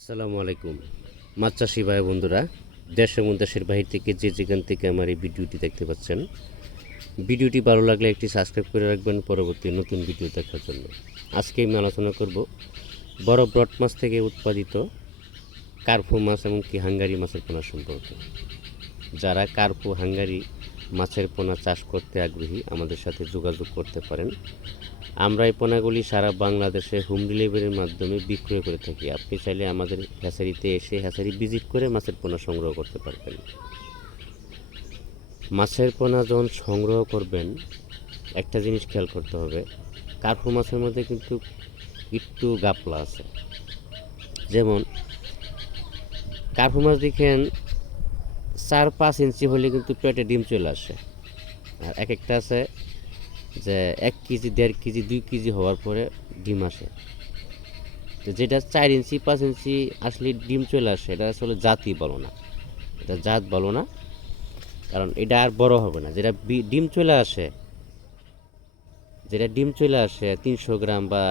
আসসালামু আলাইকুম। মাছ চাষি ভাই বন্ধুরা, দেশ এবং দেশের বাহির থেকে যে যেখান থেকে আমার এই ভিডিওটি দেখতে পাচ্ছেন, ভিডিওটি ভালো লাগলে একটি সাবস্ক্রাইব করে রাখবেন পরবর্তী নতুন ভিডিও দেখার জন্য। আজকে আমি আলোচনা করব বড় ব্রড মাছ থেকে উৎপাদিত কার্পু মাছ এবং কি হাঙ্গারি মাছের পোনা সম্পর্কে। যারা কার্পু, হাঙ্গারি মাছের পোনা চাষ করতে আগ্রহী আমাদের সাথে যোগাযোগ করতে পারেন। আমরা এই পোনাগুলি সারা বাংলাদেশে হোম ডেলিভারির মাধ্যমে বিক্রয় করে থাকি। আপনি চাইলে আমাদের হ্যাচারিতে এসে হ্যাচারি ভিজিট করে মাছের পোনা সংগ্রহ করতে পারবেন। মাছের পোনা যখন সংগ্রহ করবেন, একটা জিনিস খেয়াল করতে হবে, কার্পু মাছের মধ্যে কিন্তু একটু গাপলা আছে। যেমন, কার্পু মাছ দেখেন চার পাঁচ ইঞ্চি হলে কিন্তু পেটে ডিম চলে আসে। আর এক একটা আছে যে এক কেজি, দেড় কেজি, দুই কেজি হওয়ার পরে ডিম আসে। তো যেটা চার ইঞ্চি, পাঁচ ইঞ্চি আসলে ডিম চলে আসে, এটা আসলে জাতই বলো না। এটা জাত বলো না, কারণ এটা আর বড় হবে না। যেটা ডিম চলে আসে, যেটা ডিম চলে আসে তিনশো গ্রাম বা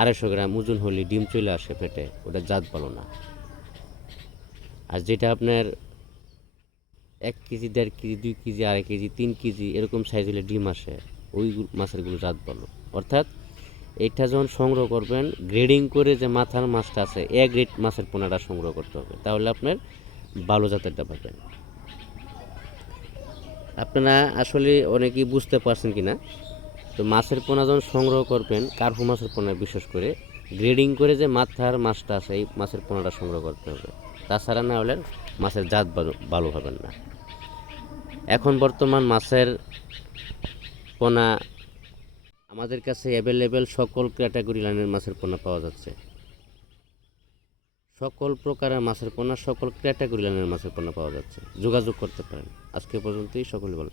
আড়াইশো গ্রাম ওজন হলে ডিম চলে আসে পেটে, ওটা জাত বলো না। আর যেটা আপনার এক কেজি, দেড় কেজি, দুই কেজি, আড়াই কেজি, তিন কেজি এরকম সাইজ হলে ডিম আসে। ওই মাছেরগুলো জাত বলো। অর্থাৎ এটা যখন সংগ্রহ করবেন গ্রেডিং করে যে মাথার মাছটা আছে এ গ্রেড মাছের পোনাটা সংগ্রহ করতে হবে। তাহলে আপনার ভালো জাতেরটা পাবেন। আপনারা আসলে অনেকেই বুঝতে পারছেন কি না তো মাছের পোনা যখন সংগ্রহ করবেন, কার্পু মাছের পোনা বিশেষ করে গ্রেডিং করে যে মাথার মাছটা আছে, এই মাছের পোনাটা সংগ্রহ করতে হবে। তাছাড়া না হলে মাছের জাত ভালো হবেন না। এখন বর্তমান মাছের পোনা আমাদের কাছে অ্যাভেলেবেল সকল ক্যাটাগরি লাইনের মাছের পোনা পাওয়া যাচ্ছে। সকল প্রকারের মাছের পোনা, সকল ক্যাটাগরি লাইনের মাছের পোনা পাওয়া যাচ্ছে। যোগাযোগ করতে পারেন। আজকে পর্যন্তই, সকলে ভালো।